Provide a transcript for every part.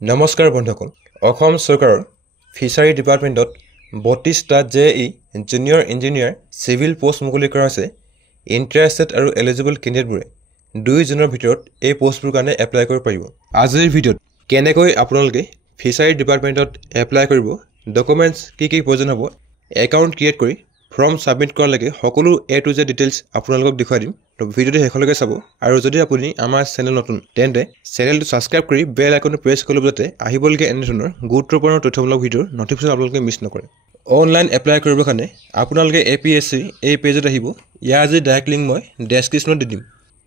নমস্কাৰ বন্ধুসকল অসম চৰকাৰৰ ফিচাৰী ডিপাৰ্টমেণ্টত 32টা জেই জুনিয়ৰ ইঞ্জিনিয়াৰ সিভিল পোষ্ট মুকলি কৰা আছে ইন্টাৰেষ্টেড আৰু এলিজিবল ক্যান্ডিডেটবোৰে 2 জুনৰ ভিতৰত এই পোষ্টবোৰ কাৰণে এপ্লাই কৰিব পাৰিব আজিৰ ভিডিঅ'ত কেনেকৈ আপোনালোকে ফিচাৰী ডিপাৰ্টমেণ্টত এপ্লাই কৰিব ডকুমেন্টছ কি প্ৰয়োজন হ'ব একাউণ্ট ক্ৰিয়েট কৰি ফৰ্ম সাবমিট কৰালৈকে সকলো এ টু জেড ডিটেইলছ আপোনালোকক দেখুৱাই দিম তো ভিডিঅ'টো শেষলৈকে চাব আৰু যদি আপুনি আমাৰ চেনেল নতুন তেন্তে চেনেলটো সাবস্ক্ৰাইব কৰি বেল আইকনটো প্ৰেছ কৰিব যাতে আহিবলগীয়া এনে ধৰণৰ গুৰুত্বপূৰ্ণ তথ্যমূলক ভিডিঅ'ৰ নটিফিকেশ্যন আপোনালোকে মিছ নকৰে অনলাইন এপ্লাই কৰিবৰ কাৰণে আপোনালোকে এপিএসসি এই পেজত আহিব ইয়াৰ যি ডাইৰেক্ট লিংক মই ডেসক্ৰিপচনত দি দিম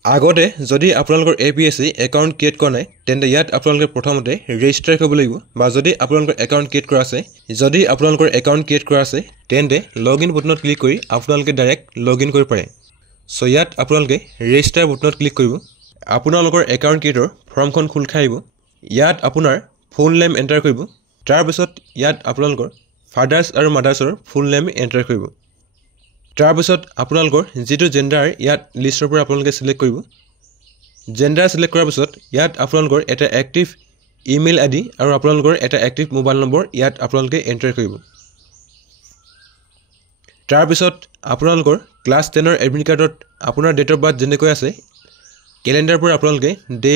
আগতে যদি আপোনালোকৰ এপিএসসি একাউণ্ট ক্ৰিয়েট কৰা নাই তেন্তে ইয়াত আপোনালোকে প্ৰথমতে ৰেজিষ্টাৰ কৰিব লাগিব বা যদি আপোনালোকৰ একাউণ্ট ক্ৰিয়েট কৰা আছে তেন্তে লগইন বটনত ক্লিক কৰি আপোনালোকে ডাইৰেক্ট লগইন কৰিব পাৰে সো ইয়াত আপোনালোকে ৰেজিষ্টাৰ বটনত ক্লিক কৰিব আপোনালোকৰ একাউণ্ট ক্ৰিয়েটৰ ফৰ্মখন খোল খাই আহিব ইয়াত আপোনাৰ ফুল নেম এন্টাৰ কৰিব তাৰ পিছত ইয়াত আপোনালোকৰ ফাদাৰ্স আৰু মাদাৰ্সৰ ফুল নেম এন্টাৰ কৰিব তাৰ পিছত আপোনালোকৰ যেটো জেন্ডাৰ ইয়াত লিষ্টৰ পৰা আপোনালোকে সিলেক্ট কৰিব জেন্ডাৰ সিলেক্ট কৰাৰ পিছত ইয়াত আপোনালোকৰ এটা এক্টিভ ইমেইল আইডি আৰু আপোনালোকৰ এটা এক্টিভ মোবাইল নম্বৰ ইয়াত আপোনালোকে এন্টাৰ কৰিব তাৰ পিছত আপোনালোকৰ ক্লাস 10 ৰ এডমিট কাৰ্ডত আপোনাৰ ডেট অফ বাৰ্থ যেনেকৈ আছে ক্যালেন্ডাৰ পৰা আপোনালোকে ডে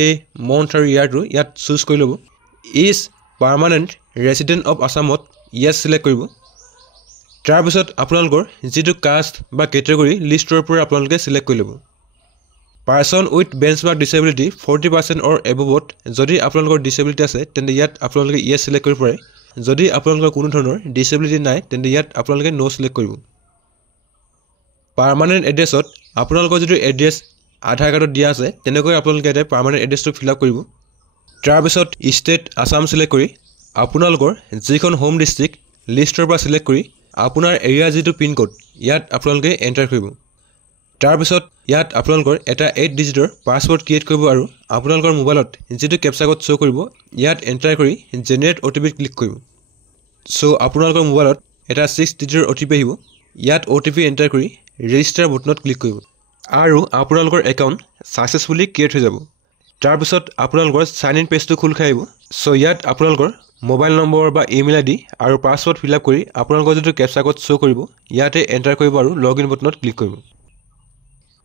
মন্থ আৰু ইয়াৰটো ইয়াত চুজ কৰি ল'ব ইজ পাৰ্মানেন্ট ৰেসিডেন্ট অফ আসামত ইয়াত সিলেক্ট কৰিব তাৰ পিছত আপোনালোকৰ যেটো কাষ্ট বা ক্যাটাগৰী লিষ্টৰ পৰা আপোনালোকে সিলেক্ট কৰি ল'ব পাৰসন উইথ বেঞ্চমাৰ্ক ডিসেবিলিটি 40% অৰ এবভত যদি আপোনালোকৰ ডিসেবিলিটি আছে তেন্তে ইয়াত আপোনালোকে ইয়েস সিলেক্ট কৰিব পাৰে যদি আপোনালোকৰ কোনো ধৰণৰ ডিসেবিলিটি নাই তেন্তে ইয়াত আপোনালোকে নো সিলেক্ট কৰিব পাৰ্মানেন্ট এড্ৰেছত আপোনালোকৰ যেটো এড্ৰেছ আধাৰ কাৰ্ডত দিয়া আছে তেনেকৈ আপোনালোকে এটা পাৰ্মানেন্ট এড্ৰেছটো ফিল আপ কৰিব তাৰ পিছত ষ্টেট আসাম সিলেক্ট কৰি আপোনালোকৰ যিখন হোম ডিস্ট্ৰিক্ট লিষ্টৰ পৰা সিলেক্ট কৰি আপোনাৰ এৰিয়া যেটো পিন কোড ইয়াত আপোনালোকে এন্টাৰ কৰিব তাৰ পিছত ইয়াত আপোনালোকৰ এটা 8 ডিজিটৰ পাছৱৰ্ড ক্ৰিয়েট কৰিব আৰু আপোনালোকৰ মোবাইলত যেটো ক্যাপচা কোড শো কৰিব ইয়াত এন্টাৰ কৰি জেনাৰেট ওটিপি ক্লিক কৰিব সো আপোনালোকৰ মোবাইলত এটা 6 ডিজিটৰ ওটিপি আহিব ইয়াত ওটিপি এন্টাৰ কৰি ৰেজিষ্টাৰ বটনত ক্লিক কৰিব আৰু আপোনালোকৰ একাউণ্ট সাকসেসফুলি ক্ৰিয়েট হৈ যাব তাৰ পিছত আপোনালোকৰ সাইন ইন পেজটো খোল খাই আহিব সো ইয়াত আপোনালোকৰ মোবাইল নম্বৰ বা ইমেইল আইডি আৰু পাছৱৰ্ড ফিল আপ কৰি আপোনালোকৰ যেটো ক্যাপচা কোড শো কৰিব ইয়াতে এন্টাৰ কৰিব আৰু লগইন বটনত ক্লিক কৰিব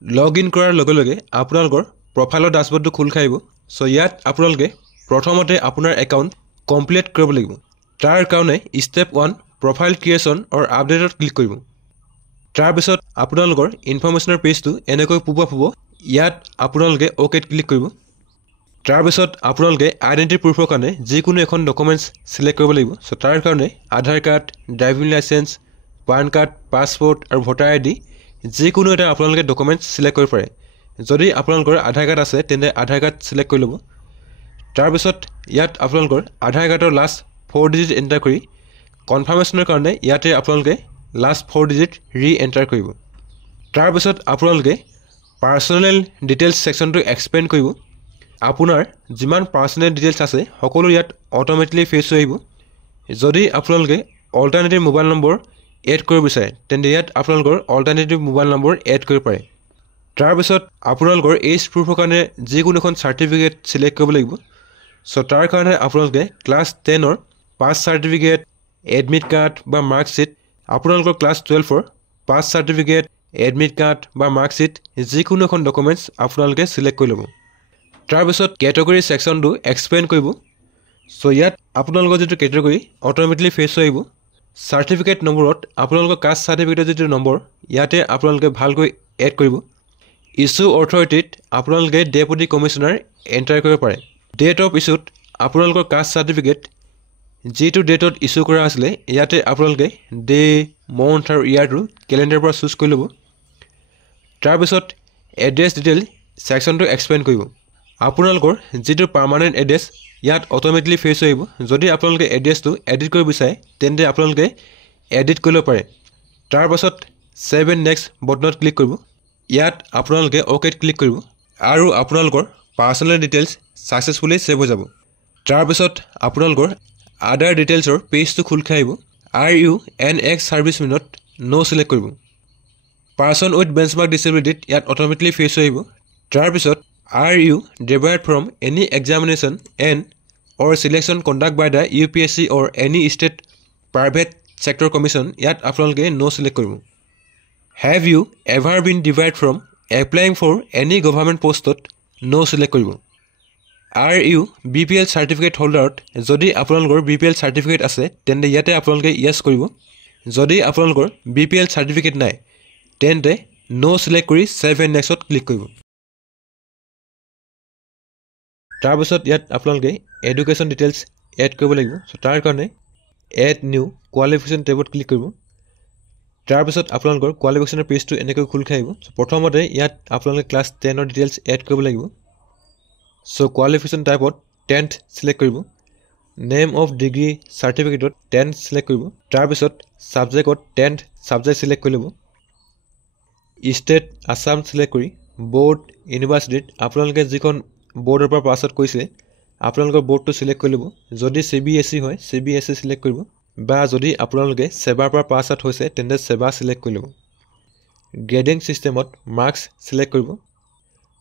লগইন কৰাৰ লগে লগে আপোনালোকৰ প্ৰফাইলৰ ড্যাশবৰ্ডটো খোল খাই আহিব সো ইয়াত আপোনালোকে প্ৰথমতে আপোনাৰ একাউণ্ট কমপ্লিট কৰিব লাগিব তাৰ কাৰণে স্টেপ 1 প্ৰফাইল ক্ৰিয়েচন অৰ আপডেটত ক্লিক কৰিব তাৰ পিছত আপোনালোকৰ ইনফৰমেশনৰ পেজটো এনেকৈ পপআপ হ'ব ইয়াত আপোনালোকে ওকেত ক্লিক কৰিব তাৰ পিছত আপোনালোকে আইডেন্টিটি প্ৰুফৰ কাৰণে যিকোনো এখন ডকুমেন্টছ সিলেক্ট কৰিব লাগিব সো তাৰ কাৰণে Aadhaar card driving licence PAN card passport আৰু ভোটাৰ আইডি যিকোনো এটা আপোনালোকে ডকুমেন্টছ সিলেক্ট কৰিব পাৰে যদি আপোনালোকৰ আধাৰ কাৰ্ড আছে তেন্তে আধাৰ কাৰ্ড সিলেক্ট কৰি ল'ব তাৰ পিছত ইয়াত আপোনালোকৰ আধাৰ কাৰ্ডৰ লাষ্ট 4 ডিজিট এন্টাৰ কৰি কনফাৰ্মেশনৰ কাৰণে ইয়াতে আপোনালোকে লাষ্ট 4 ডিজিট ৰি এন্টাৰ কৰিব তাৰ পিছত আপোনালোকে পাৰ্সোনেল ডিটেইলছ সেকশনটো এক্সপেন্ড কৰিব আপোনাৰ যিমান পাৰ্সোনেল ডিটেইলছ আছে সকলো ইয়াত অটোমেটিকলি ফেচ হৈ আহিব যদি আপোনালোকে অল্টাৰনেটিভ মোবাইল নম্বৰ এড কৰিব বিচাৰে তেন্তে ইয়াত আপোনালোকৰ অল্টাৰনেটিভ মোবাইল নম্বৰ এড কৰিব পাৰে তাৰ পিছত আপোনালোকৰ এজ প্ৰুফৰ কাৰণে যিকোনো এখন সাৰ্টিফিকেট সিলেক্ট কৰিব লাগিব সো তাৰ কাৰণে আপোনালোকে ক্লাস 10 ৰ পাছ সাৰ্টিফিকেট এডমিট কাৰ্ড বা মাৰ্কশিট আপোনালোকৰ ক্লাস 12 ৰ পাছ সাৰ্টিফিকেট এডমিট কাৰ্ড বা মাৰ্কশিট যিকোনো এখন ডকুমেন্টছ আপোনালোকে সিলেক্ট কৰি ল'ব তাৰ পিছত ক্যাটাগৰী সেকশনটো এক্সপেন্ড কৰিব সো ইয়াত আপোনালোকৰ যেটো ক্যাটাগৰী অটোমেটিকলি ফেচ হৈ আহিব সাৰ্টিফিকেট নম্বৰত আপোনালোকৰ কাষ্ট সাৰ্টিফিকেটৰ যেটো নম্বৰ ইয়াতে আপোনালোকে ভালকৈ এড কৰিব ইস্যু অথৰিটিত আপোনালোকে ডেপুটি কমিশনাৰ এন্টাৰ কৰিব পাৰে ডেট অফ ইস্যুত আপোনালোকৰ কাষ্ট সাৰ্টিফিকেট যেটো ডেটত ইস্যু কৰা আছিল ইয়াতে আপোনালোকে ডে মন্থ আৰু ইয়াৰটো ক্যালেন্ডাৰ পৰা চুজ কৰি ল'ব তাৰ পিছত এড্ৰেছ ডিটেইল সেকশনটো এক্সপেন্ড কৰিব আপোনালোকৰ যেটো পাৰ্মানেন্ট এড্ৰেছ ইয়াত অটোমেটিকলি ফেচ হৈ আহিব যদি আপোনালোকে এড্ৰেছটো এডিট কৰিব বিচাৰে তেন্তে আপোনালোকে এডিট কৰিব পাৰে তাৰ পাছত সেভ এণ্ড নেক্সট বটনত ক্লিক কৰিব ইয়াত আপোনালোকে ওকেত ক্লিক কৰিব আৰু আপোনালোকৰ পাৰ্সোনেল ডিটেইলছ সাকসেসফুলি সেভ হৈ যাব তাৰ পিছত আপোনালোকৰ আদাৰ ডিটেইলছৰ পেজটো খোল খাই আহিব RUNX সাৰ্ভিসমেনত নো সিলেক্ট কৰিব পাৰ্সন উইথ বেঞ্চমাৰ্ক ডিসেবিলিটি ইয়াত অটোমেটিকলি ফেচ হৈ আহিব তাৰ পিছত Are you debarred from any examination and or selection conduct by the UPSC or any state private sector commission ইয়াত আপোনালোকে no select কৰিব Have you ever been debarred from applying for any government post no select কৰিব Are you BPL certificate holder যদি আপোনালোকৰ BPL certificate আছে তেন্তে ইয়াতে আপোনালোকে yes কৰিব যদি আপোনালোকৰ BPL certificate নাই তেন্তে no select কৰি save and next click কৰিব তাৰ পিছত ইয়াত আপোনালোকে education details add কৰিব লাগিব সো তাৰ কাৰণে add new qualification tabত click কৰিব তাৰ পিছত আপোনালোকৰ qualification পেজটো এনেকৈ খুল খাইব সো প্ৰথমতে ইয়াত আপোনালোকে ক্লাছ 10 ৰ details add কৰিব লাগিব So qualification type of 10th select কৰিব name of degree certificate of 10th select কৰিব তাৰ পিছত subject of 10th subject select কৰিব state Assam select কৰি board university আপোনালোকে যিখন boardৰ পৰা পাছ আউট কৰিছে আপোনালোকৰ boardটো select কৰি লব যদি CBSE হয় CBSE select কৰিব বা যদি আপোনালোকে সেৱাৰ পৰা পাছ আউট হৈছে তেন্তে সেৱা select কৰি লব grading systemত marks select কৰিব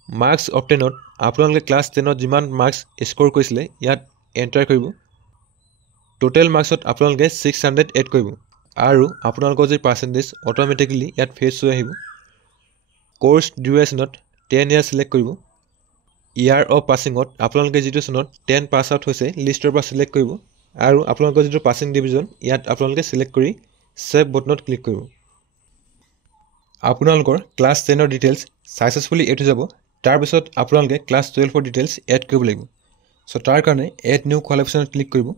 marks obtained আপোনালোকে ক্লাছ 10 ত যিমান মাৰ্কস স্কোৰ কৰিছিলে ইয়াত এন্টাৰ কৰিব টোটাল মাৰ্কসত আপোনালোকে 600 এড কৰিব আৰু আপোনালোকৰ যে পাৰ্সেন্টেজ অটোমেটিক্যালি ইয়াত ফেচ হৈ আহিব কোৰ্স ডিউৰেচনত 10 ইয়াৰ সিলেক্ট কৰিব ইয়াৰ অফ পাসিংত আপোনালোকে যেটো সনত 10 পাস আউট হৈছে লিষ্টৰ পৰা সিলেক্ট কৰিব আৰু আপোনালোকৰ যেটো পাসিং ডিভিজন ইয়াত আপোনালোকে সিলেক্ট কৰি সেভ বটনত ক্লিক কৰিব আপোনালোকৰ ক্লাছ 10 ৰ ডিটেইলছ সাকসেসফুলি এড হৈ যাব তাৰ পিছত আপোনালোকে ক্লাছ 12 ৰ ডিটেইলছ এড কৰিব লাগিব সো তাৰ কাৰণে এড নিউ কোৱালিফিকেশন ক্লিক কৰিব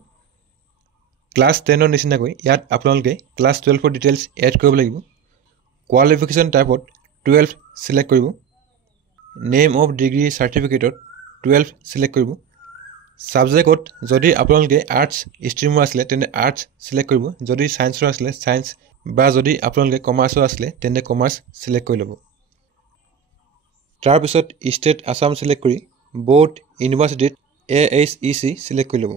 ক্লাছ 10 ৰ নিচিনাকৈ ইয়াত আপোনালোকে ক্লাছ 12 ৰ ডিটেইলছ এড কৰিব লাগিব কোৱালিফিকেশন টাইপত 12 সিলেক্ট কৰিব নেম অফ ডিগ্ৰী সাৰ্টিফিকেটত 12 সিলেক্ট কৰিব সাবজেক্টত যদি আপোনালোকে আৰ্টছ ষ্ট্ৰীমৰ আছিল তেনে আৰ্টছ সিলেক্ট কৰিব যদি সায়েন্সৰ আছিল সায়েন্স বা যদি আপোনালোকে কমাৰ্চৰ আছিল তেনে কমাৰ্চ সিলেক্ট কৰি লব তাৰ পিছত ষ্টেট আসাম সিলেক্ট কৰি বোৰ্ড ইউনিভাৰ্সিটিত AHEC সিলেক্ট কৰি লব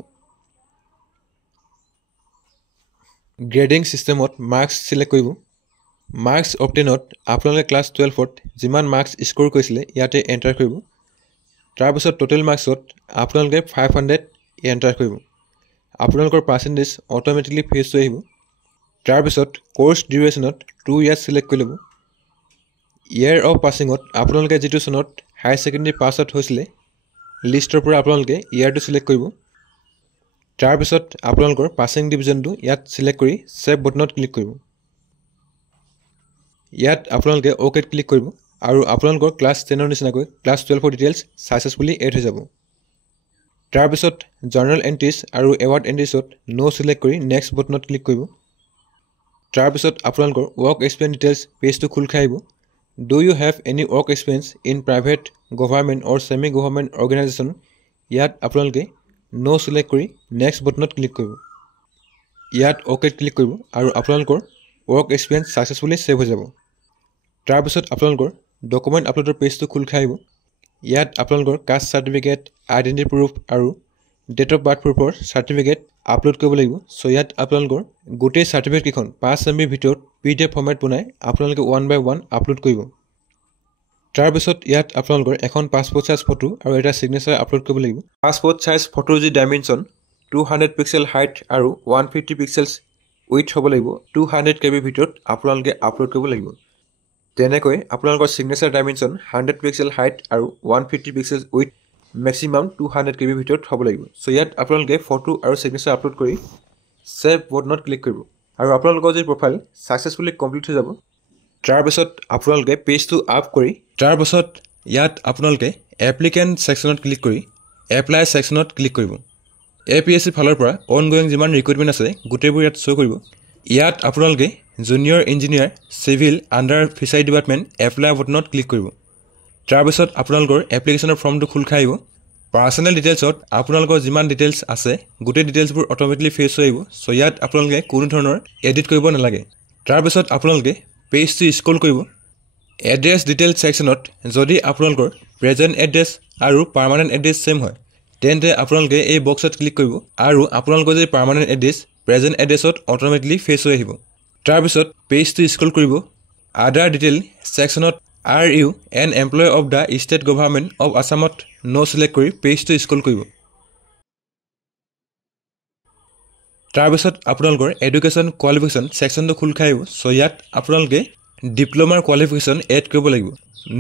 গ্ৰেডিং সিস্টেমত মাৰ্কস সিলেক্ট কৰিব মাৰ্কস অবটেইনত আপোনালোকে ক্লাছ 12 ত যিমান মাৰ্কস স্কোৰ কৰিছিলে ইয়াতে এন্টাৰ কৰিব তাৰ পিছত টোটাল মাৰ্কসত আপোনালোকে 500 এন্টাৰ কৰিব আপোনালোকৰ পাৰ্সেন্টেজ অটোমেটিক্যালি ফেচ হৈ আহিব তাৰ পিছত কোৰ্স ডিউৰেচনত 2 ইয়াৰ্স সিলেক্ট কৰি লব ইয়াৰ অফ পাসিংত আপোনালোকে যেটো সনত হাই সেকেন্ডাৰী পাস আউট হৈছিলে লিষ্টৰ পৰা আপোনালোকে ইয়াৰটো সিলেক্ট কৰিব তাৰ পিছত আপোনালোকৰ পাসিং ডিভিজনটো ইয়াত সিলেক্ট কৰি সেভ বটনত ক্লিক কৰিব ইয়াত আপোনালোকে ওকে ক্লিক কৰিব আৰু আপোনালোকৰ ক্লাছ 10 ৰ নিচিনাকৈ ক্লাছ 12 ৰ ডিটেইলছ সাকসেসফুলি এড হৈ যাব তাৰ পিছত জাৰ্নাল এন্ট্ৰিজ আৰু এৱাৰ্ড এন্ট্ৰিজত নো সিলেক্ট কৰি নেক্সট বটনত ক্লিক কৰিব তাৰ পিছত আপোনালোকৰ ওয়াৰ্ক এক্সপেৰিয়েন্স ডিটেইলছ পেজটো খুল খাইব Do you have any work experience in private, government or semi-government organization? ইয়াত আপোনালোকে no select কৰি next buttonত ক্লিক কৰিব ইয়াত okay ক্লিক কৰিব আৰু আপোনালোকৰ work experience successfully save হৈ যাব তাৰ পিছত আপোনালোকৰ ডকুমেন্ট আপলোডৰ পেজটো খুল খাইব ইয়াত আপোনালোকৰ কাষ্ট সাৰ্টিফিকেট আইডেন্টিটি প্ৰুফ আৰু ডেট অফ বাৰ্থ প্ৰুফৰ সাৰ্টিফিকেট আপলোড কৰিব লাগিব সো ইয়াত আপোনালোকৰ গোটেই সাৰ্টিফিকেট কিখন 5 MB ভিতৰত PDF ফৰমেট বনাই আপোনালোকে 1 by 1 আপলোড কৰিব তাৰ পিছত ইয়াত আপোনালোকৰ এখন পাসপোৰ্ট সাইজ ফটো আৰু এটা সিগনেচাৰ আপলোড কৰিব লাগিব পাসপোৰ্ট সাইজ ফটোৰ যি ডাইমেনশন 200 পিক্সেল হাইট আৰু 150 পিক্সেলছ উইডথ হ'ব লাগিব 200 KB ভিতৰত আপোনালোকে আপলোড কৰিব লাগিব তেনেকৈ আপোনালোকৰ সিগনেচাৰ ডাইমেনশন 100 পিক্সেল হাইট আৰু 150 পিক্সেলছ উইডথ ম্যাক্সিমাম 200 KB ভিতৰত হ'ব লাগিব সো ইয়াত আপোনালোকে ফটো আৰু সিগনেচাৰ আপলোড কৰি সেভ বটনত ক্লিক কৰিব আৰু আপোনালোকৰ যে প্ৰফাইল সাকসেসফুলি কমপ্লিট হৈ যাব তাৰ পিছত আপোনালোকে পেজটো আপ কৰি তাৰ পিছত ইয়াত আপোনালোকে এপ্লিকেন্ট সেকশনত ক্লিক কৰি এপ্লাই সেকশনত ক্লিক কৰিব APSC ফালৰ পৰা অনগোইং যিমান ৰিক্ৰুটমেন্ট আছে গুটেবোৰ ইয়াত শো কৰিব ইয়াত আপোনালোকে junior engineer civil under fishery department apply বটনত ক্লিক কৰিব তাৰ পিছত আপোনালোকৰ এপ্লিকেশনৰ ফৰ্মটো খুল খাইব পাৰ্সোনাল ডিটেইলছত আপোনালোকৰ যিমান ডিটেইলছ আছে গুটে ডিটেইলছবোৰ অটোমেটিক্যালি ফেচ হৈ আহিব সো ইয়াত আপোনালোকে কোনো ধৰণৰ এডিট কৰিব নালাগে তাৰ পিছত আপোনালোকে পেজটো স্ক্ৰল কৰিব এড্ৰেছ ডিটেইল সেকশনত যদি আপোনালোকৰ প্ৰেজেন্ট এড্ৰেছ আৰু পাৰ্মানেন্ট এড্ৰেছ সেম হয় তেন্তে আপোনালোকে এই বক্সত ক্লিক কৰিব আৰু আপোনালোকৰ যে পাৰ্মানেন্ট এড্ৰেছ প্ৰেজেন্ট এড্ৰেছত অটোমেটিক্যালি ফেচ হৈ আহিব তাৰ পিছত পেজটো স্ক্ৰল কৰিব আদাৰ ডিটেইল সেকশনত Are you an employee of the state government of Assamত no select কৰি পেজটো স্ক্ৰল কৰিব তাৰপিছত আপোনালোকৰ এডুকেশ্যন কোৱালিফিকেশ্যন ছেকশ্যনটো খোল খাই আহিব চ' ইয়াত আপোনালোকে ডিপ্ল'মাৰ কোৱালিফিকেশ্যন এড কৰিব লাগিব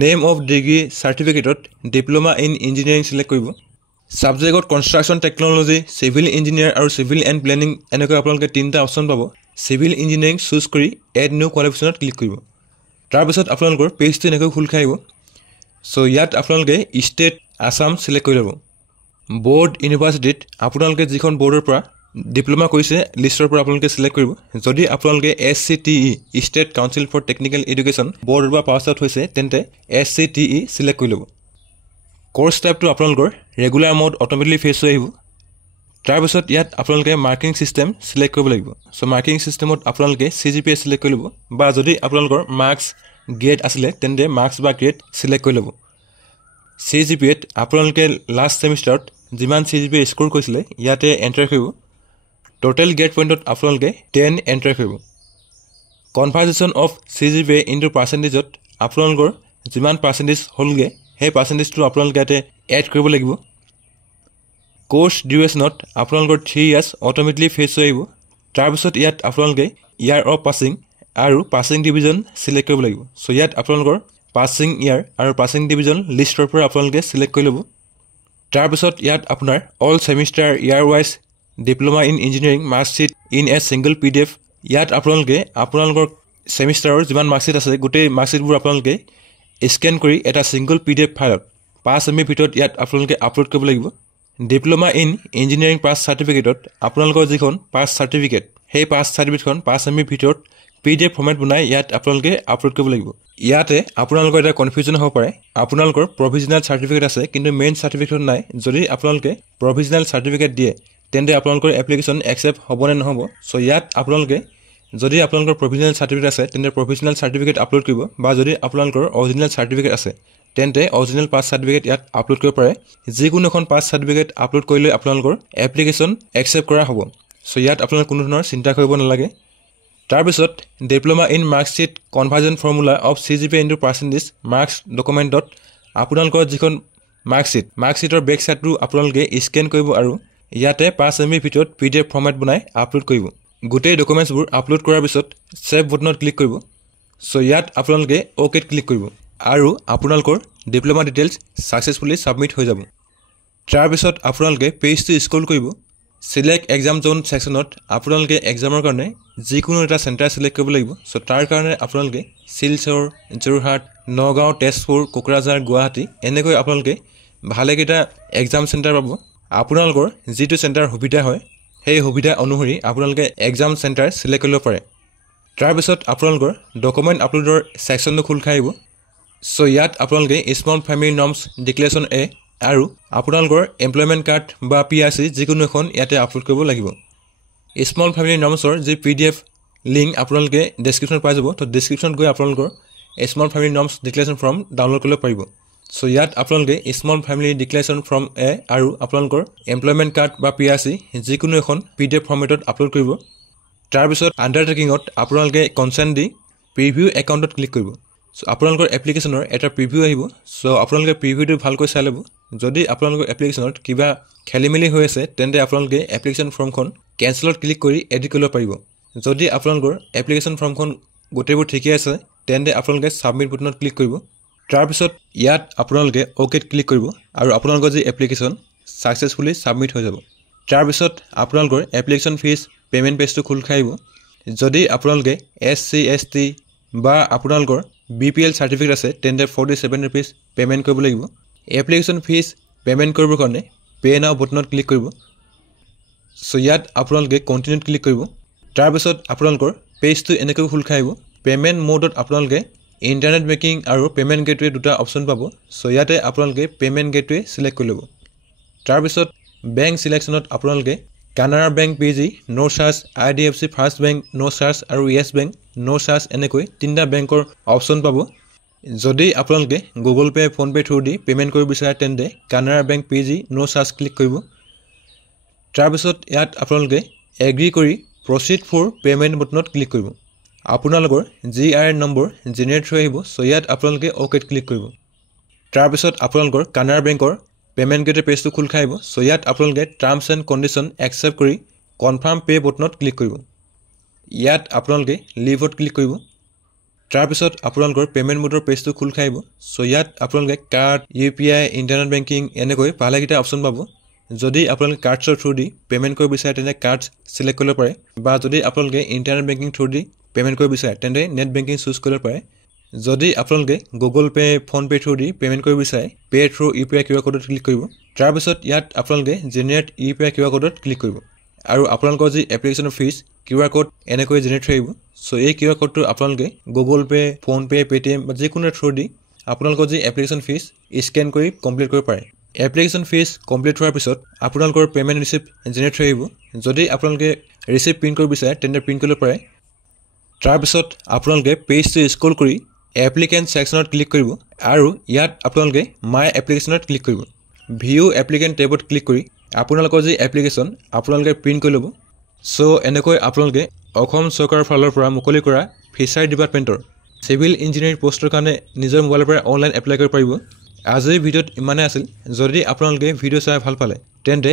নেম অফ ডিগ্ৰী চাৰ্টিফিকেটত ডিপ্ল'মা ইন ইঞ্জিনিয়াৰিং চিলেক্ট কৰিব ছাবজেক্টত কনষ্ট্ৰাকশ্যন টেকন'লজি চিভিল ইঞ্জিনিয়াৰ আৰু চিভিল এণ্ড প্লেনিং এনেকৈ আপোনালোকে তিনিটা অপশ্যন পাব চিভিল ইঞ্জিনিয়াৰিং চুজ কৰি এড নিউ কোৱালিফিকেশ্যনত ক্লিক কৰিব তাৰপিছত আপোনালোকৰ পেজটো এনেকৈ খোল খাই আহিব চ' ইয়াত আপোনালোকে ষ্টেট আছাম চিলেক্ট কৰি ল'ব বৰ্ড ইউনিভাৰ্চিটিত আপোনালোকে যিখন বৰ্ডৰ পৰা ডিপ্ল'মা কৰিছে লিষ্টৰ পৰা আপোনালোকে চিলেক্ট কৰিব যদি আপোনালোকে SCTE state council for technical education বৰ্ডৰ পৰা পাছ আউট হৈছে তেন্তে SCTE চিলেক্ট কৰি ল'ব কোৰ্চ টাইপটো আপোনালোকৰ ৰেগুলাৰ মোড অট'মেটিকলি ফেচ হৈ আহিব তাৰপিছত ইয়াত আপোনালোকে মাৰ্কিং ছিষ্টেম চিলেক্ট কৰিব লাগিব চ' মাৰ্কিং ছিষ্টেমত আপোনালোকে CGPA চিলেক্ট কৰি ল'ব বা যদি আপোনালোকৰ মাৰ্কছ গ্ৰেড আছিলে তেন্তে মাৰ্কছ বা গ্ৰেড চিলেক্ট কৰি ল'ব CGPAত আপোনালোকে লাষ্ট ছেমিষ্টাৰত যিমান CGPA স্ক'ৰ কৰিছিলে ইয়াতে এণ্টাৰ কৰিব টোটেল গ্ৰেড পইণ্টত আপোনালোকে 10 এণ্টাৰ কৰিব কনভাৰ্জেশ্যন অফ CGPA ইনটু পাৰ্চেণ্টেজত আপোনালোকৰ যিমান পাৰ্চেণ্টেজ হ'লগৈ সেই পাৰ্চেণ্টেজটো আপোনালোকে ইয়াতে এড কৰিব লাগিব কোৰ্চ ডিউৰেশ্যনত আপোনালোকৰ 3 ইয়াৰ্ছ অট'মেটিকলি ফেচ হৈ আহিব তাৰপিছত ইয়াত আপোনালোকে ইয়াৰ অফ পাছিং আৰু পাছিং ডিভিজন চিলেক্ট কৰিব লাগিব চ' ইয়াত আপোনালোকৰ পাছিং ইয়াৰ আৰু পাছিং ডিভিজন লিষ্টৰ পৰা আপোনালোকে চিলেক্ট কৰি ল'ব তাৰপিছত ইয়াত আপোনাৰ all semester year wise diploma in engineering marksheet in a single PDF ইয়াত আপোনালোকে আপোনালোকৰ ছেমিষ্টাৰৰ যিমান মাৰ্কশ্বিট আছে গোটেই মাৰ্কশ্বিটবোৰ আপোনালোকে স্কেন কৰি এটা ছিংগল PDF ফাইলত 5 MB ভিতৰত ইয়াত আপোনালোকে আপলোড কৰিব লাগিব ডিপ্ল'মা ইন ইঞ্জিনিয়াৰিং পাছ চাৰ্টিফিকেটত আপোনালোকৰ যিখন পাছ চাৰ্টিফিকেট সেই পাছ চাৰ্টিফিকেটখন 5 MB ভিতৰত PDF ফৰ্মেট বনাই ইয়াত আপোনালোকে আপলোড কৰিব লাগিব ইয়াতে আপোনালোকৰ এটা কনফিউজন হ'ব পাৰে আপোনালোকৰ প্ৰভিজনেল চাৰ্টিফিকেট আছে কিন্তু মেইন চাৰ্টিফিকেট নাই যদি আপোনালোকে প্ৰভিজনেল চাৰ্টিফিকেট দিয়ে তেন্তে আপোনালোকৰ এপ্লিকেশ্যন একচেপ্ট হ'ব নে নহ'ব চ' ইয়াত আপোনালোকে যদি আপোনালোকৰ প্ৰভিজনেল চাৰ্টিফিকেট আছে তেন্তে প্ৰভিজনেল চাৰ্টিফিকেট আপলোড কৰিব বা যদি আপোনালোকৰ অৰিজিনেল চাৰ্টিফিকেট আছে তেন্তে অৰিজিনেল পাছ চাৰ্টিফিকেট ইয়াত আপলোড কৰিব পাৰে যিকোনো এখন পাছ চাৰ্টিফিকেট আপলোড কৰিলে আপোনালোকৰ এপ্লিকেশ্যন একচেপ্ট কৰা হ'ব চ' ইয়াত আপোনালোকে কোনো ধৰণৰ চিন্তা কৰিব নালাগে তাৰপিছত diploma in marksheet conversion formula of CGPA into percentage marks ডকুমেণ্টত আপোনালোকৰ যিখন মাৰ্কশ্বিটৰ বেক ছাইডটো আপোনালোকে স্কেন কৰিব আৰু ইয়াতে 5 MB ভিতৰত PDF ফৰ্মেট বনাই আপলোড কৰিব গোটেই ডকুমেণ্টছবোৰ আপলোড কৰাৰ পিছত ছেভ বটনত ক্লিক কৰিব চ' ইয়াত আপোনালোকে অ'কেত ক্লিক কৰিব আৰু আপোনালোকৰ ডিপ্ল'মা ডিটেইলছ ছাকচেছফুলি ছাবমিট হৈ যাব তাৰপিছত আপোনালোকে পেজটো স্ক্ৰল কৰিব চিলেক্ট এক্সাম জ'ন ছেকশ্যনত আপোনালোকে এক্সামৰ কাৰণে যিকোনো এটা চেণ্টাৰ চিলেক্ট কৰিব লাগিব চ' তাৰ কাৰণে আপোনালোকে শিলচৰ যোৰহাট নগাঁও তেজপুৰ কোকৰাঝাৰ গুৱাহাটী এনেকৈ আপোনালোকে ভালেকেইটা এক্সাম চেণ্টাৰ পাব আপোনালোকৰ যিটো চেণ্টাৰ সুবিধা হয় সেই সুবিধা অনুসৰি আপোনালোকে এক্সাম চেণ্টাৰ চিলেক্ট কৰিব পাৰে তাৰপিছত আপোনালোকৰ ডকুমেণ্ট আপলোডৰ ছেকশ্যনটো খোল খাই আহিব চ' ইয়াত আপোনালোকে small family norms declaration A আৰু আপোনালোকৰ এমপ্লয়মেণ্ট কাৰ্ড বা PRC যিকোনো এখন ইয়াতে আপলোড কৰিব লাগিব স্মল ফেমিলি নৰ্মছৰ যি PDF লিংক আপোনালোকে ডেছক্ৰিপশ্যনত পাই যাব তো ডেছক্ৰিপশ্যনত গৈ আপোনালোকৰ small family norms declaration form download কৰিব পাৰিব চ' ইয়াত আপোনালোকে small family declaration form A আৰু আপোনালোকৰ এমপ্লয়মেণ্ট কাৰ্ড বা PRC যিকোনো এখন PDF ফৰ্মেটত আপলোড কৰিব তাৰপিছত আণ্ডাৰটেকিঙত আপোনালোকে কনচেণ্ট দি প্ৰিভিউ একাউণ্টত ক্লিক কৰিব চ' আপোনালোকৰ এপ্লিকেশ্যনৰ এটা প্ৰিভিউ আহিব চ' আপোনালোকে প্ৰিভিউটো ভালকৈ চাই ল'ব যদি আপোনালোকৰ এপ্লিকেশ্যনত কিবা খেলিমেলি হৈ আছে তেন্তে আপোনালোকে এপ্লিকেশ্যন ফৰ্মখন কেঞ্চেলত ক্লিক কৰি এডিট কৰিব পাৰিব যদি আপোনালোকৰ এপ্লিকেশ্যন ফৰ্মখন গোটেইবোৰ ঠিকেই আছে তেন্তে আপোনালোকে ছাবমিট বুটনত ক্লিক কৰিব তাৰপিছত ইয়াত আপোনালোকে অ'কেত ক্লিক কৰিব আৰু আপোনালোকৰ যি এপ্লিকেশ্যন ছাকচেছফুলি ছাবমিট হৈ যাব তাৰপিছত আপোনালোকৰ এপ্লিকেশ্যন ফিজ পে'মেণ্ট পেজটো খোল খাই আহিব যদি আপোনালোকে SC ST বা আপোনালোকৰ BPL চাৰ্টিফিকেট আছে তেন্তে 47 rupees পে'মেণ্ট কৰিব লাগিব এপ্লিকেশ্যন ফিজ পে'মেণ্ট কৰিবৰ কাৰণে পে' নাও বটনত ক্লিক কৰিব চ' ইয়াত আপোনালোকে কণ্টিনিউত ক্লিক কৰিব তাৰপিছত আপোনালোকৰ পেজটো এনেকৈ খোল খাই আহিব পে'মেণ্ট মোডত আপোনালোকে ইণ্টাৰনেট বেংকিং আৰু পে'মেণ্ট গেটৱে দুটা অপশ্যন পাব চ' ইয়াতে আপোনালোকে পে'মেণ্ট গেটৱে চিলেক্ট কৰি ল'ব তাৰপিছত বেংক চিলেকশ্যনত আপোনালোকে কানাড়া বেংক PG নো চাৰ্জ IDFC ফাৰ্ষ্ট বেংক নো চাৰ্জ আৰু য়েছ বেংক নো চাৰ্জ এনেকৈ তিনিটা বেংকৰ অপশ্যন পাব যদি আপোনালোকে গুগল পে' ফোনপে' থ্ৰু দি পে'মেণ্ট কৰিব বিচাৰে তেন্তে কানাড়া বেংক PG নো চাৰ্জ ক্লিক কৰিব তাৰপিছত ইয়াত আপোনালোকে এগ্ৰি কৰি প্ৰচিড ফৰ পে'মেণ্ট বটনত ক্লিক কৰিব আপোনালোকৰ GIN নম্বৰ জেনেৰেট হৈ আহিব চ' ইয়াত আপোনালোকে অ'কেত ক্লিক কৰিব তাৰপিছত আপোনালোকৰ কানাড়া বেংকৰ পে'মেণ্ট গেটৱে পেজটো খোল খাই আহিব চ' ইয়াত আপোনালোকে টাৰ্মছ এণ্ড কণ্ডিশ্যন একচেপ্ট কৰি কনফাৰ্ম পে বটনত ক্লিক কৰিব। ইয়াত আপোনালোকে লিভত ক্লিক কৰিব। তাৰপিছত আপোনালোকৰ পে'মেণ্ট মোডৰ পেজটো খোল খাই আহিব। চ' ইয়াত আপোনালোকে কাৰ্ড, UPI, ইণ্টাৰনেট বেংকিং এনেকৈ ভালেকেইটা অপশ্যন পাব। যদি আপোনালোকে কাৰ্ডছৰ থ্ৰু দি পে'মেণ্ট কৰিব বিচাৰে তেন্তে কাৰ্ডছ ছিলেক্ট কৰিব পাৰে, বা যদি আপোনালোকে ইণ্টাৰনেট বেংকিং থ্ৰু দি পে'মেণ্ট কৰিব বিচাৰে তেন্তে নেট বেংকিং চুজ কৰিব পাৰে। যদি আপোনালোকে গুগল পে', ফোনপে' থ্ৰু দি পে'মেণ্ট কৰিব বিচাৰে পে' থ্ৰু UPI QR ক'ডত ক্লিক কৰিব। তাৰপিছত ইয়াত আপোনালোকে জেনেৰেট UPI QR ক'ডত ক্লিক কৰিব আৰু আপোনালোকৰ যি এপ্লিকেশ্যনৰ ফিজ QR ক'ড এনেকৈ জেনেৰেট হৈ আহিব। চ' এই QR ক'ডটো আপোনালোকে গুগল পে', ফোনপে', পে'টিএম বা যিকোনো থ্ৰু দি আপোনালোকৰ যি এপ্লিকেশ্যন ফিজ স্কেন কৰি কমপ্লিট কৰিব পাৰে। এপ্লিকেশ্যন ফিজ কমপ্লিট হোৱাৰ পিছত আপোনালোকৰ পে'মেণ্ট ৰিচিপ্ট জেনেৰেট হৈ আহিব। যদি আপোনালোকে ৰিচিপ্ট প্ৰিণ্ট কৰিব বিচাৰে তেন্তে প্ৰিণ্ট কৰিব পাৰে। তাৰপিছত আপোনালোকে পেজটো স্ক্ৰল কৰি এপ্লিকেণ্ট ছেকশ্যনত ক্লিক কৰিব আৰু ইয়াত আপোনালোকে মাই এপ্লিকেশ্যনত ক্লিক কৰিব। ভিউ এপ্লিকেণ্ট টেবত ক্লিক কৰি আপোনালোকৰ যি এপ্লিকেশ্যন আপোনালোকে প্ৰিণ্ট কৰি ল'ব। চ' এনেকৈ আপোনালোকে অসম চৰকাৰৰ ফালৰ পৰা মুকলি কৰা ফিচাৰী ডিপাৰ্টমেণ্টৰ চিভিল ইঞ্জিনিয়াৰিং পষ্টৰ কাৰণে নিজৰ মোবাইলৰ পৰা অনলাইন এপ্লাই কৰিব পাৰিব। আজিৰ ভিডিঅ'ত ইমানেই আছিল। যদি আপোনালোকে ভিডিঅ' চাই ভাল পালে তেন্তে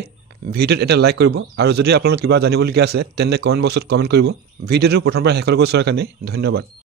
ভিডিঅ'ত এটা লাইক কৰিব আৰু যদি আপোনালোক কিবা জানিবলগীয়া আছে তেন্তে কমেণ্ট বক্সত কমেণ্ট কৰিব। ভিডিঅ'টো প্ৰথমবাৰ শেষলৈকে চোৱাৰ কাৰণে ধন্যবাদ।